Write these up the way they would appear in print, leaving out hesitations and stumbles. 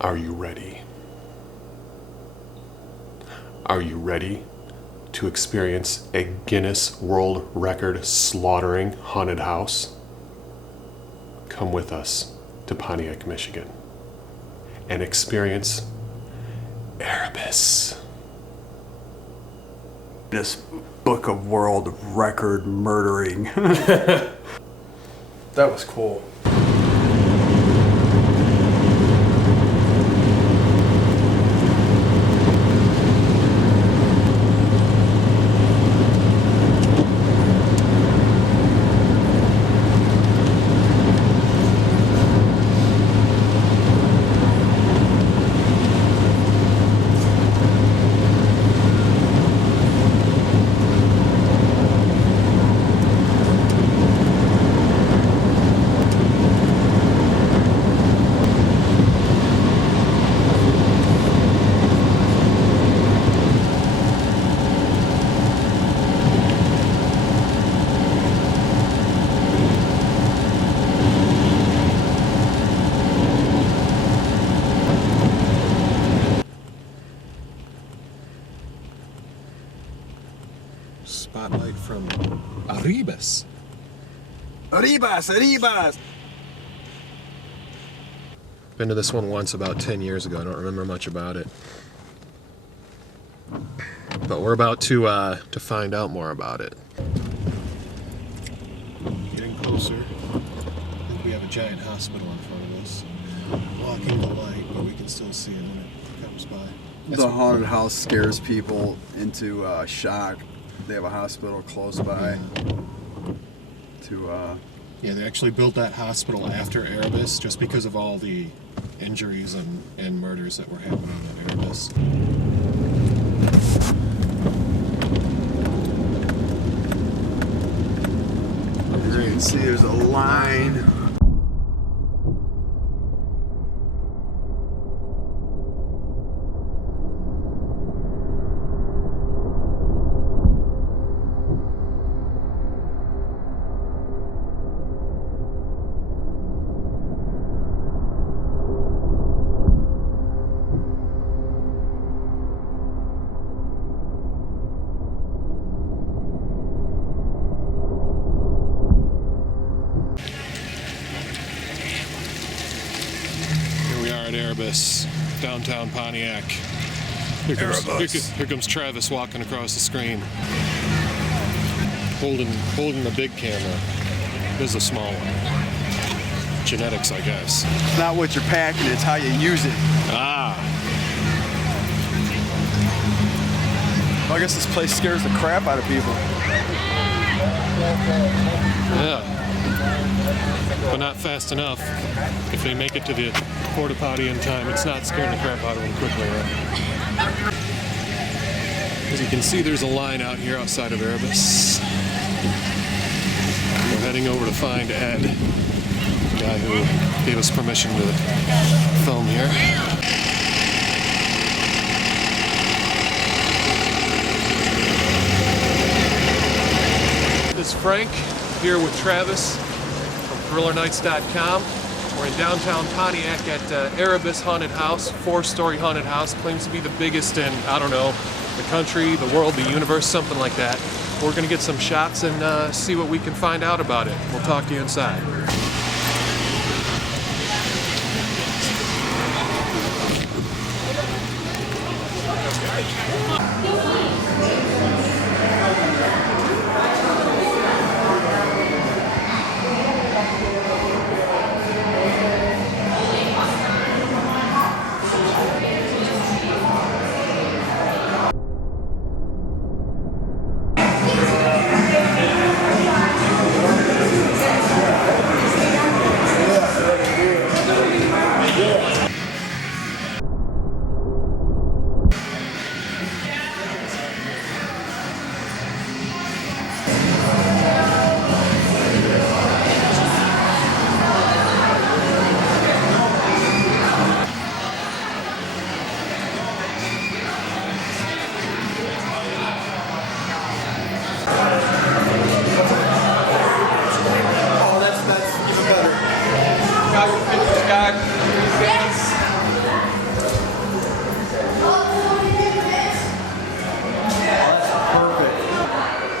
Are you ready? Are you ready to experience a Guinness World Record slaughtering haunted house? Come with us to Pontiac, Michigan, and experience Erebus. This Book of World Record murdering. That was cool. Spotlight from Erebus. Erebus! Been to this one once about 10 years ago. I don't remember much about it. But we're about to find out more about it. Getting closer. I think we have a giant hospital in front of us. Blocking the light, but we can still see it when it comes by. The haunted house scares people into shock. They have a hospital close by. Yeah, they actually built that hospital after Erebus just because of all the injuries and murders that were happening at Erebus. As you can see, there's a line. At Erebus, downtown Pontiac. Here comes Travis walking across the screen, holding the big camera. This is a small one. Genetics, I guess. It's not what you're packing, it's how you use it. Ah. Well, I guess this place scares the crap out of people. Yeah. But not fast enough. If they make it to the porta potty in time, it's not scaring the crap out of them quickly, right? As you can see, there's a line out here outside of Erebus. We're heading over to find Ed, the guy who gave us permission to film here. This is Frank, here with Travis from ThrillerNights.com. We're in downtown Pontiac at Erebus Haunted House, 4-story haunted house. Claims to be the biggest in, I don't know, the country, the world, the universe, something like that. We're gonna get some shots and see what we can find out about it. We'll talk to you inside.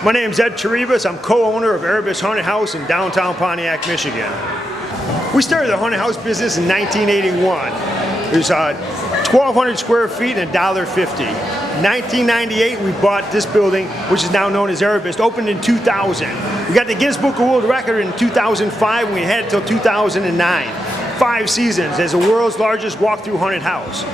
My name's Ed Erebus. I'm co-owner of Erebus Haunted House in downtown Pontiac, Michigan. We started the haunted house business in 1981. There's 1,200 square feet and $1.50. 1998, we bought this building, which is now known as Erebus, opened in 2000. We got the Guinness Book of World Record in 2005, and we had it till 2009. 5 seasons as the world's largest walk-through haunted house.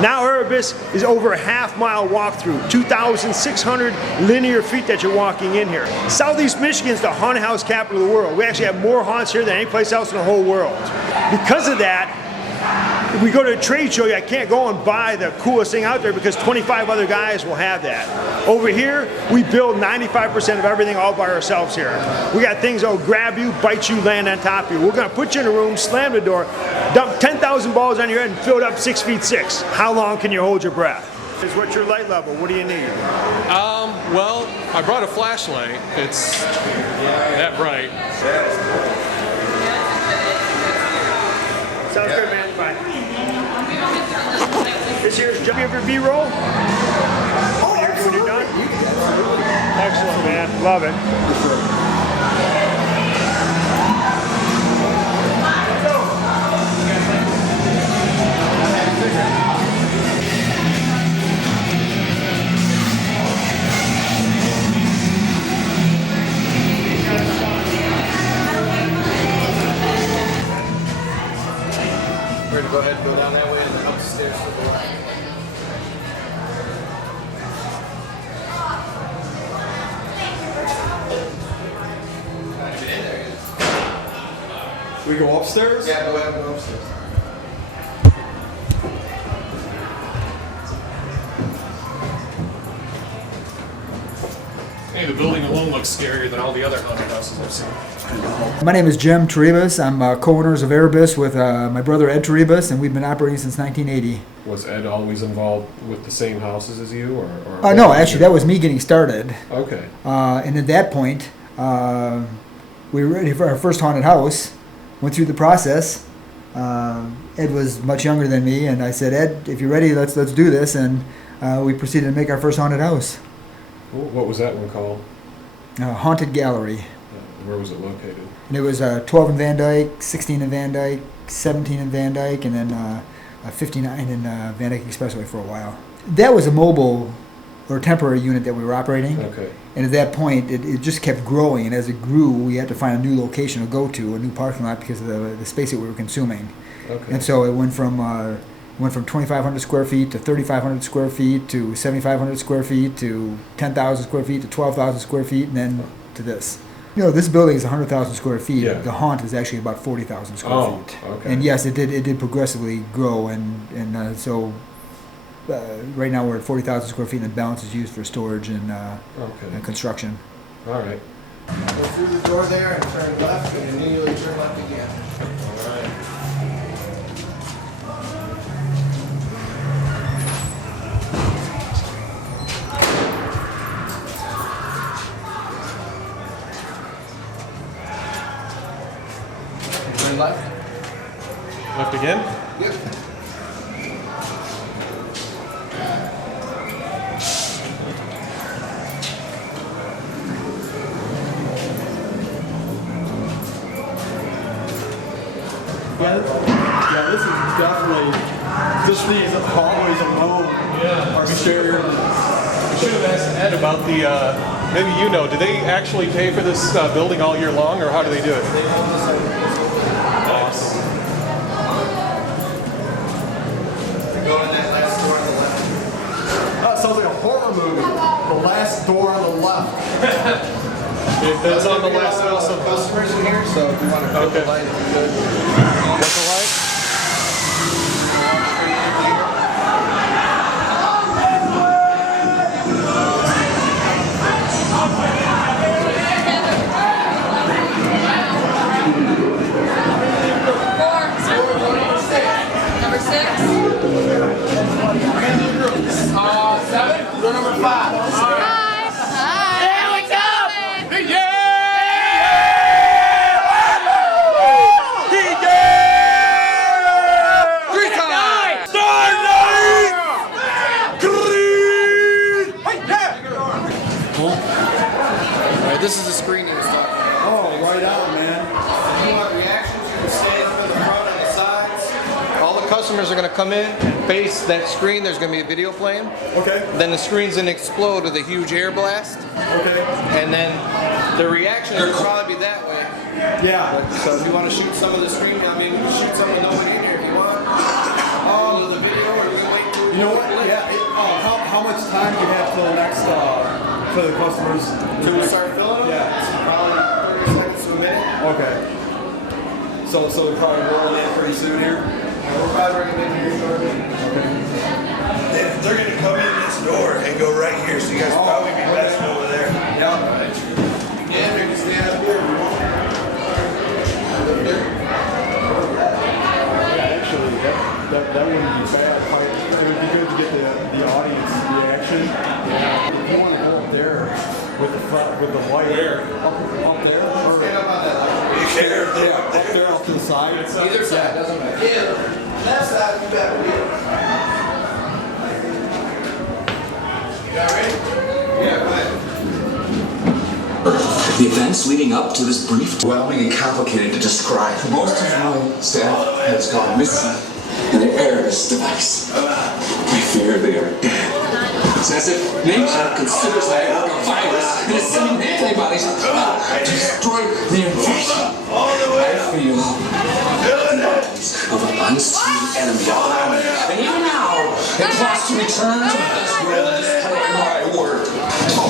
Now Erebus is over a half-mile walk-through, 2,600 linear feet that you're walking in here. Southeast Michigan is the haunted house capital of the world. We actually have more haunts here than any place else in the whole world. Because of that, if we go to a trade show, I can't go and buy the coolest thing out there because 25 other guys will have that. Over here, we build 95% of everything all by ourselves here. We got things that will grab you, bite you, land on top of you. We're going to put you in a room, slam the door, dump 10,000 balls on your head and fill it up 6'6". How long can you hold your breath? What's your light level? What do you need? Well, I brought a flashlight. It's that bright. Sounds good, man. Bye. This here's jumping for B-roll. When you're done. Excellent, man. Love it. We're going to go ahead and go down that way and then upstairs to the door. We go upstairs? Yeah, go ahead and go upstairs. Hey, the building alone looks scarier than all the other haunted houses I've seen. My name is Jim Erebus. I'm co-owners of Erebus with my brother Ed Erebus, and we've been operating since 1980. Was Ed always involved with the same houses as you, or No, actually, that was me getting started. Okay. And at that point, we were ready for our first haunted house. Went through the process. Ed was much younger than me, and I said, Ed, if you're ready, let's do this. And we proceeded to make our first haunted house. What was that one called? Haunted Gallery. Where was it located? And it was 12 in Van Dyke, 16 in Van Dyke, 17 in Van Dyke, and then 59 in Van Dyke Expressway for a while. That was a mobile or temporary unit that we were operating. Okay. And at that point, it just kept growing, and as it grew, we had to find a new location to go to, a new parking lot, because of the space that we were consuming. Okay. And so it went from 2,500 square feet to 3,500 square feet to 7,500 square feet to 10,000 square feet to 12,000 square feet, and then to this. You know, this building is 100,000 square feet. Yeah. The haunt is actually about 40,000 square feet. Okay. And yes, it did progressively grow, and so right now we're at 40,000 square feet, and the balance is used for storage and Okay. construction. All right. Go through the door there and turn left and immediately turn left again. All right. Turn left. Left again? Yep. Yeah, this is definitely, this needs always alone. Yeah. Our share. We should have asked Ed about the, maybe you know, do they actually pay for this building all year long, or how do they do it? Awesome. Go in that last door on the left. That sounds like a horror movie. The last door on the left. That's on the last We have house. customers in here, so if you want to put the Okay. light, it's good. What's the light? Number 6. 7? Door number 5. Hi. There we go. This is the screening stuff. Oh, right on, man. If you want reactions, you can stand up in the front and the sides. All the customers are going to come in and face that screen. There's going to be a video playing. Okay. Then the screen's going to explode with a huge air blast. Okay. And then the reaction will probably be that way. Yeah. So if you want to shoot some of the screen, I mean, you can shoot some with nobody in here if you want. The video, or you can wait till You know what? Yeah. How much time do you have till next for the customers to start filling them? Yeah. Probably 30 seconds to a minute. Okay. So we're probably rolling in pretty soon here. We're probably bringing in here shortly. They're gonna come in this door and go right here, so you guys probably be best over there. Yeah. Yeah, they can stand up here if you want. Actually, that wouldn't be bad. It would be good to get the audience reaction. Yeah. If you want to go up there with the light up there, or Stand up on that. up there off to the side. Either side, doesn't matter. Yeah, left side, you better. You got ready? Yeah, go ahead. The events leading up to this brief, overwhelming and complicated to describe. Most of my staff has gone missing in the Erebus device. I fear they are dead. It's as if nature considers I work a virus and is sending antibodies to destroy the infection. I feel the bodies of an unseen enemy all around me. And even now, it plots to return to this world and destroy my work.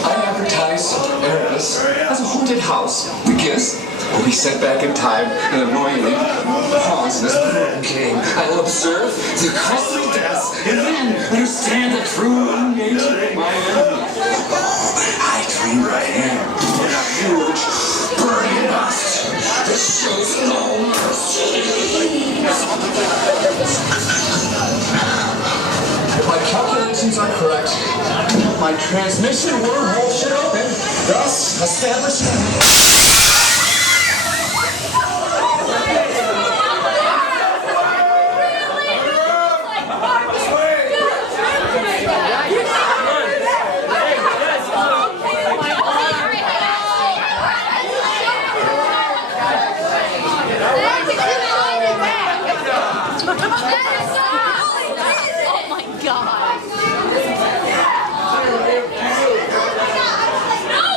I advertise Erebus as a haunted house. The Guinness will be sent back in time and annoyingly pause this brutal game. I will observe the costly deaths and then understand the true nature of my enemy. I dream right here in a huge burning dust that shows no mercy. If my calculations are correct, my transmission wormhole should open, thus establishing. Oh my god.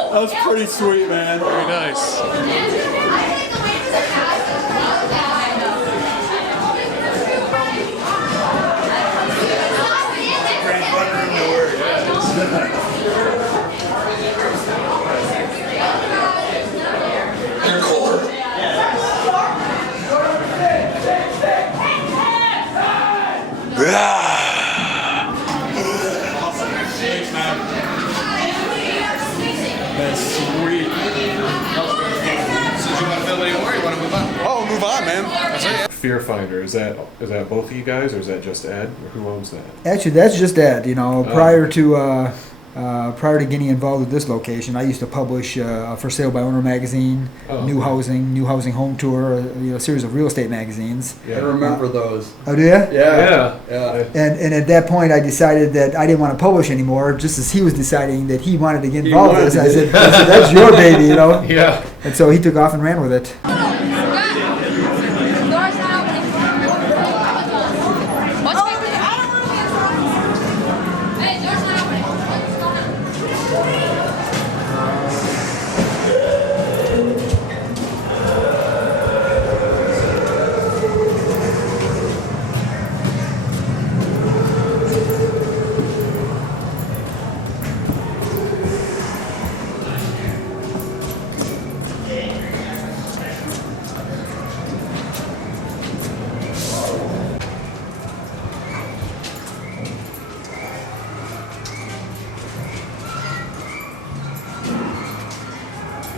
That was pretty sweet, man. Very nice. You're colder. Thanks, man. That's sweet. So do you want to film any more or you want to move on? Oh, move on, man. Fear Finder, is that both of you guys, or is that just Ed, or who owns that? Actually, that's just Ed. You know, prior to getting involved with this location, I used to publish For Sale by Owner magazine, New Housing Home Tour, a series of real estate magazines. I remember those. Oh, do you? Yeah. And at that point, I decided that I didn't want to publish anymore, just as he was deciding that he wanted to get involved with this. I said, that's your baby, you know? Yeah. And so he took off and ran with it.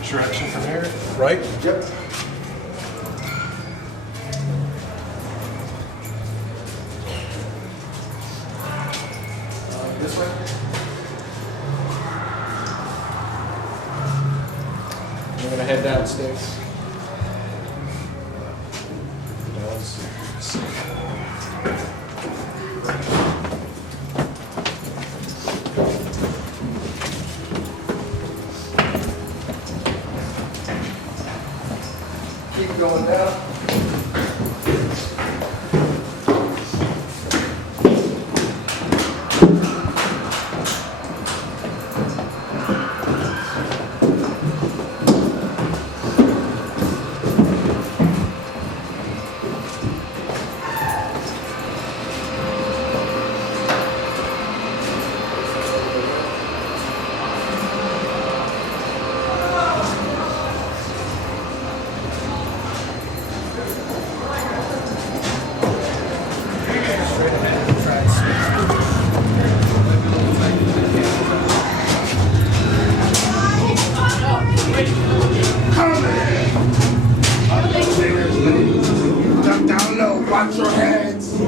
Direction from here? Right? Yep. This way? We're going to head downstairs. going down. Down low, watch your heads. I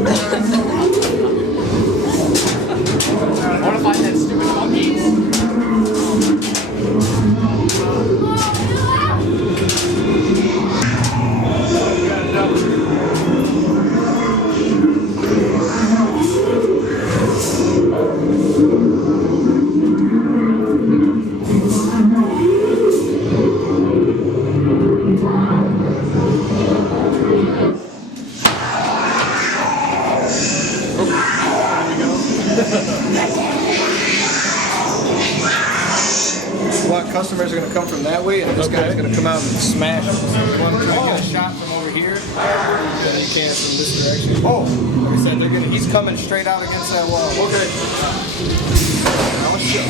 want to find that stupid monkeys. Customers are going to come from that way, and this guy's going to come out and smash them. So if you want to get a shot from over here, then you can from this direction. Oh, like I said, he's coming straight out against that wall. Okay. I'll shoot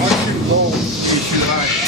low, you shoot high.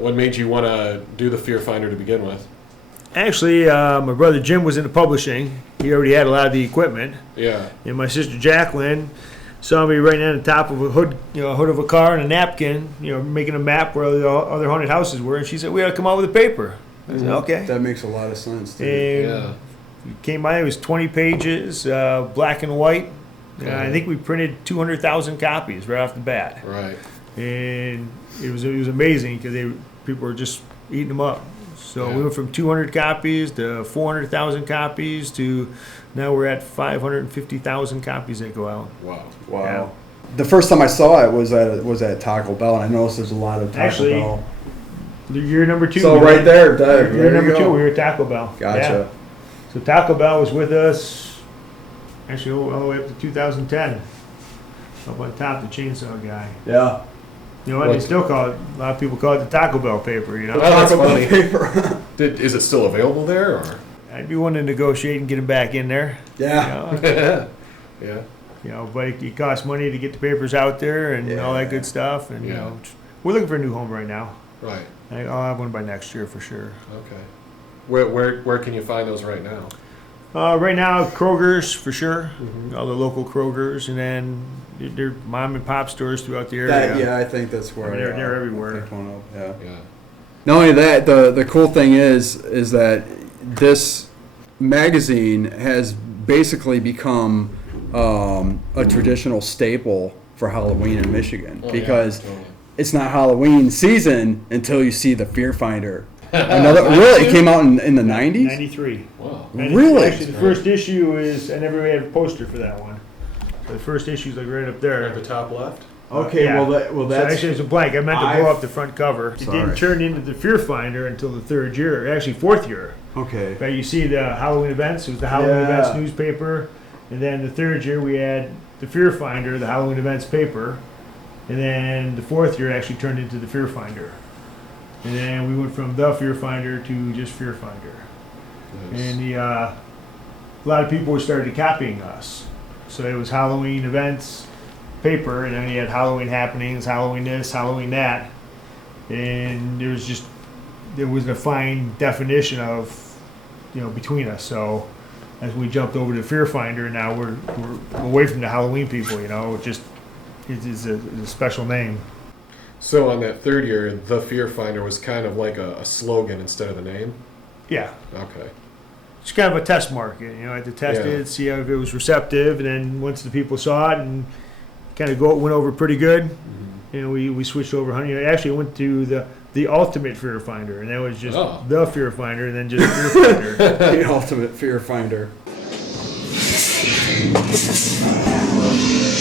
What made you want to do the Fear Finder to begin with? Actually, my brother Jim was into publishing. He already had a lot of the equipment. Yeah. And my sister Jacqueline saw me writing on the top of a hood, hood of a car and a napkin, making a map where the other haunted houses were. And she said, "We got to come out with a paper." I said, "Okay." That makes a lot of sense. Too. And it came by. It was 20 pages, black and white. I think we printed 200,000 copies right off the bat. Right. And it was amazing because people were just eating them up. So we went from 200 copies to 400,000 copies to now we're at 550,000 copies that go out. Wow. Yeah. The first time I saw it was at Taco Bell, and I noticed there's a lot of Taco Bell. You're number 2. So right there, you're number 2. We were at Taco Bell. Gotcha. Yeah. So Taco Bell was with us actually all the way up to 2010. Up on top, the chainsaw guy. Yeah. You know what? They still call it. A lot of people call it the Taco Bell paper. Oh, that's funny. Is it still available there, or? I'd be wanting to negotiate and get it back in there. Yeah. Yeah. But it costs money to get the papers out there and all that good stuff. And we're looking for a new home right now. Right. I'll have one by next year for sure. Okay. Where can you find those right now? Right now, Kroger's for sure. Mm-hmm. All the local Kroger's, and then they're mom and pop stores throughout the area. I think that's where they're everywhere. Yeah. Not only that, the cool thing is that this magazine has basically become a traditional staple for Halloween in Michigan because it's not Halloween season until you see the Fear Finder. Really? It came out in the 90s? 93. Wow. Really? Actually, the first issue is, I never had a poster for that one. So the first issue is like right up there. At the top left? Okay, Yeah. well, that's so actually it's a blank. I meant to blow up the front cover. It Sorry. didn't turn into the Fear Finder until the third year, actually fourth year. okay. Right, you see the Halloween events. It was the Halloween Yeah. events newspaper, and then the third year we had the Fear Finder, the Halloween events paper, and then the fourth year actually turned into the Fear Finder, and then we went from the Fear Finder to just Fear Finder, and a lot of people started copying us. So it was Halloween events paper, and then you had Halloween happenings, Halloween this, Halloween that, and there was a fine definition of, between us. So as we jumped over to Fear Finder, now we're away from the Halloween people. It is a special name. So on that third year, the Fear Finder was kind of like a slogan instead of a name? Yeah, Okay. it's kind of a test market. I had to test it, see if it was receptive, and then once the people saw it and kind of went over pretty good, we switched over. Actually, I went to the ultimate Fear Finder, and that was just the Fear Finder, and then just Fear Finder. The ultimate fear finder.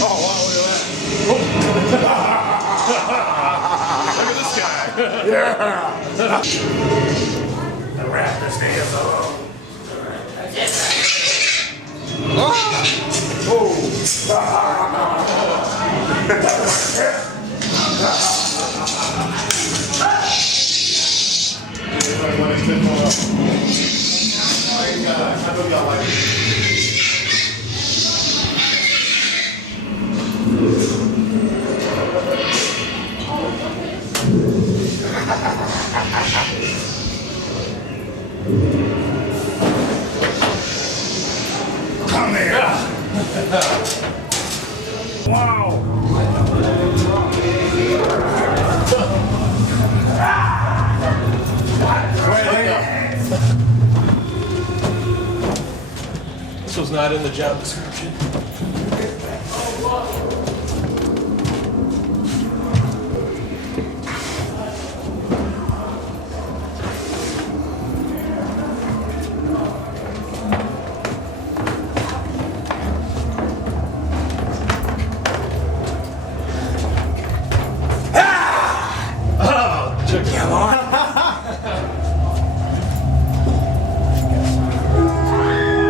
Oh, wow, look at that. Look at this guy. The raptor stays alone. Come here. This was not in the job description.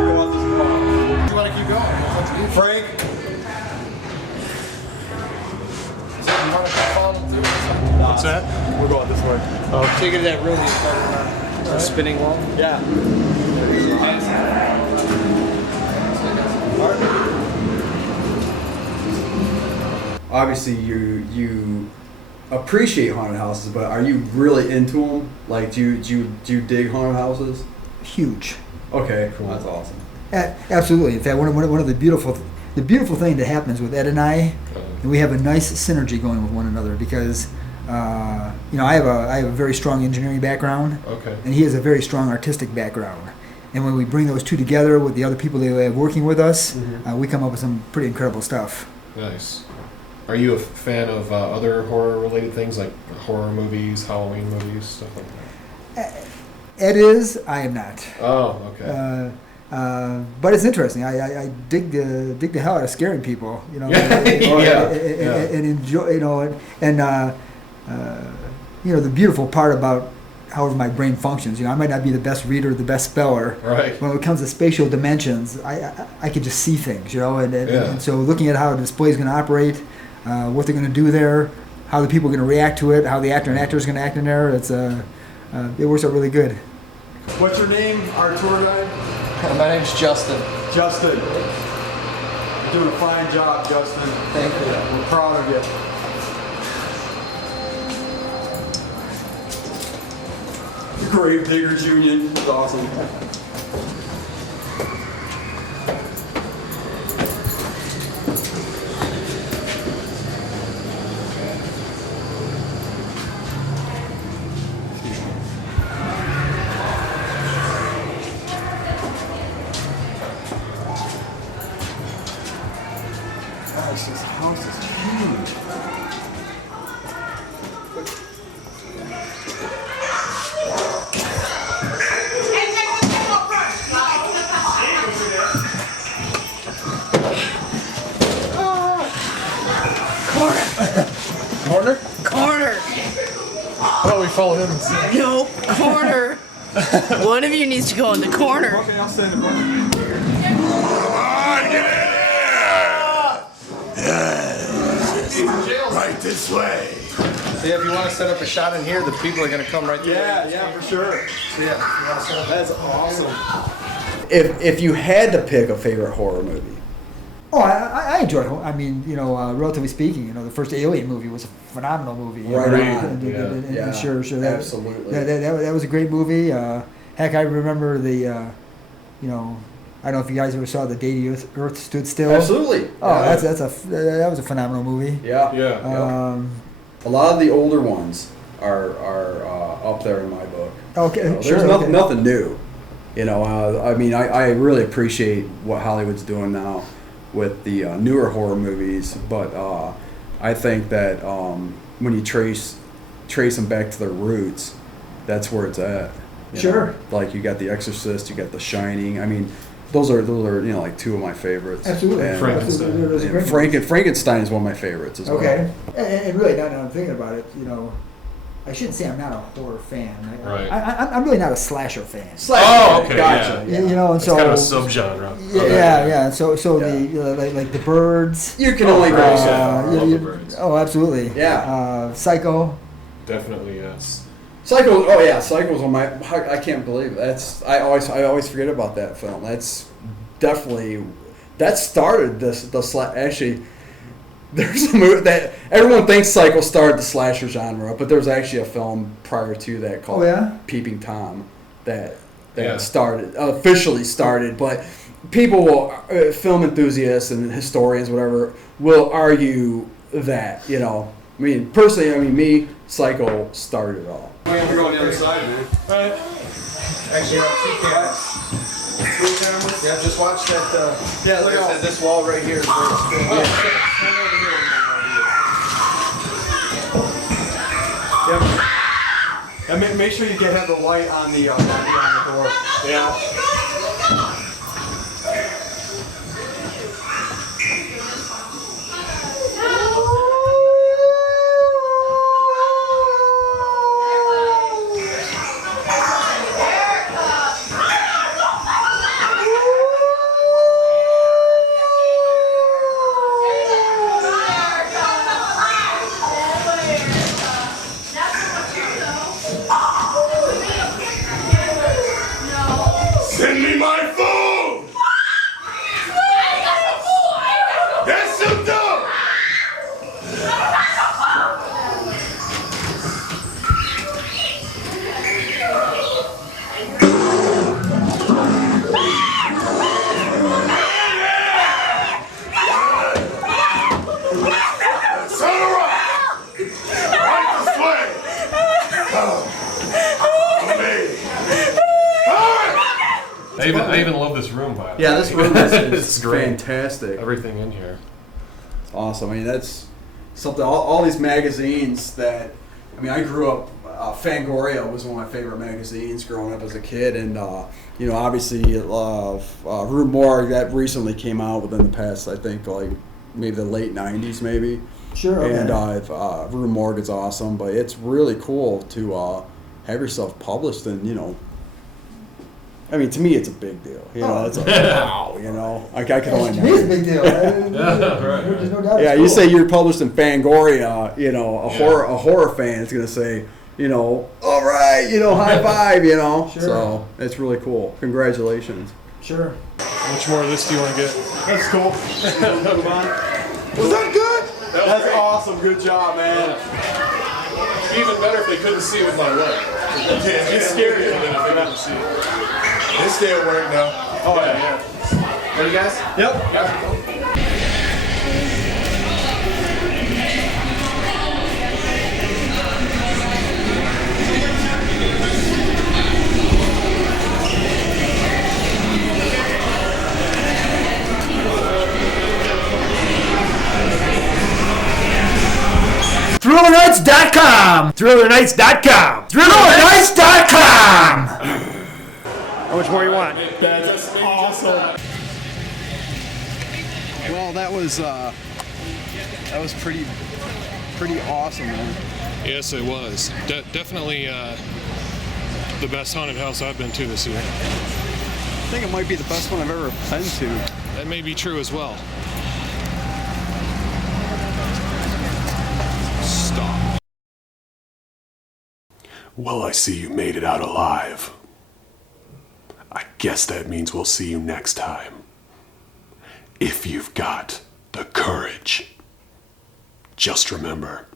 You want to keep going? Frank? You want to keep following through? What's that? We're going this way. Oh, take it to that room you started on. Spinning wall? Yeah. Obviously, you appreciate haunted houses, but are you really into them? Like, do you dig haunted houses? Huge. Okay, cool. That's awesome. Absolutely. In fact, one of the beautiful thing that happens with Ed and I, we have a nice synergy going with one another because, I have a very strong engineering background, Okay. and he has a very strong artistic background. And when we bring those two together with the other people that we have working with us, we come up with some pretty incredible stuff. Nice. Are you a fan of other horror-related things like horror movies, Halloween movies, stuff like that? Ed is, I am not. Oh, okay. But it's interesting. I dig the hell out of scaring people, Yeah. and enjoy, the beautiful part about however my brain functions. I might not be the best reader, the best speller. Right. When it comes to spatial dimensions, I could just see things, and so looking at how a display is going to operate, what they're going to do there, how the people are going to react to it, how the actor and actor is going to act in there, it works out really good. What's your name, our tour guide? My name's Justin. Justin. You're doing a fine job, Justin. Thank you. We're proud of you. Grave Diggers Union. It's awesome. Gosh, this house is huge. corner? Corner. Why don't we follow him instead? No, corner. One of you needs to go in the corner. Okay, I'll stay in the corner. Come on, get in here! Right this way. See, if you want to set up a shot in here, the people are going to come right there. Yeah, for sure. So, yeah, if you want to set up That's awesome. If you had to pick a favorite horror movie, Oh, I enjoy. I mean, relatively speaking, the first Alien movie was a phenomenal movie. Right on. And sure. That, absolutely. That was a great movie. Heck, I remember the, I don't know if you guys ever saw The Day the Earth Stood Still. Absolutely. Oh, that was a phenomenal movie. Yeah. A lot of the older ones are up there in my book. Okay, There's nothing new. I really appreciate what Hollywood's doing now with the newer horror movies, but I think that when you trace them back to their roots, that's where it's at. Sure. Like you got The Exorcist, you got The Shining. I mean, those are like two of my favorites. Absolutely. And, Frankenstein. Frankenstein is one of my favorites as well. Okay. And really, now that I'm thinking about it, I shouldn't say I'm not a horror fan. Right. I'm really not a slasher fan. Oh, okay, Gotcha. yeah. And It's so kind of a subgenre. Yeah. So the like the Birds. You can only go the Birds. Oh, absolutely. Yeah. Psycho. Definitely, yes. Psycho. Oh yeah, Psycho's on my. I can't believe it. I always forget about that film. That's definitely started actually. There's a movie that everyone thinks Psycho started the slasher genre, but there's actually a film prior to that called Peeping Tom that officially started. But people will, film enthusiasts and historians, whatever, will argue that personally, Psycho started it all. We're going the other side, man. Right. Actually, two cameras. Two cameras? Yeah, just watch that. Like I said, this wall right here is where it's filmed. Stand over here. Yep. And make sure you have the light on the door. Yeah. Send me my food! That's so dumb! I even love this room, by the way. Yeah, this room is It's great. fantastic. Everything in here. It's awesome. I mean, that's something. All these magazines that. I grew up. Fangoria was one of my favorite magazines growing up as a kid, and obviously, Rue Morgue that recently came out within the past, I think, like maybe the late '90s, maybe. Sure. Okay. And Rue Morgue is awesome, but it's really cool to have yourself published, and to me, it's a big deal. It's like, wow, I can only To me, it's a big deal. There's no doubt. Yeah, it's you cool. say you're published in Fangoria, a horror fan is gonna say, all right, high five, Sure. So it's really cool. Congratulations. Sure. How much more of this do you want to get? That's cool. Come on. Was that good? That's awesome. Good job, man. Even better if they couldn't see it with my leg. It's scary if they couldn't see it. This day will work now. Oh, yeah. Ready, guys? Yep. ThrillerNights.com. ThrillerNights.com. ThrillerNights.com. How much more you want? That's awesome. Well, that was pretty pretty awesome, man. Yes, it was. Definitely the best haunted house I've been to this year. I think it might be the best one I've ever been to. That may be true as well. Stop. Well, I see you made it out alive. I guess that means we'll see you next time. If you've got the courage. Just remember,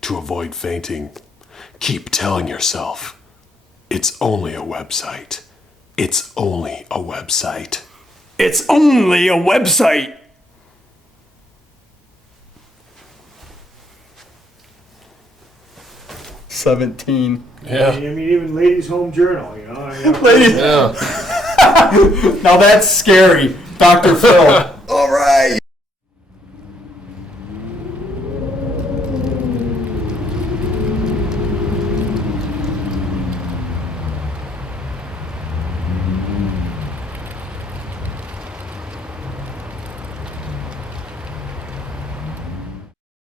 to avoid fainting, keep telling yourself, it's only a website. It's only a website. It's only a website. $17. Yeah. I mean, even Ladies' Home Journal, you know. Ladies. Yeah. Now that's scary, Dr. Phil.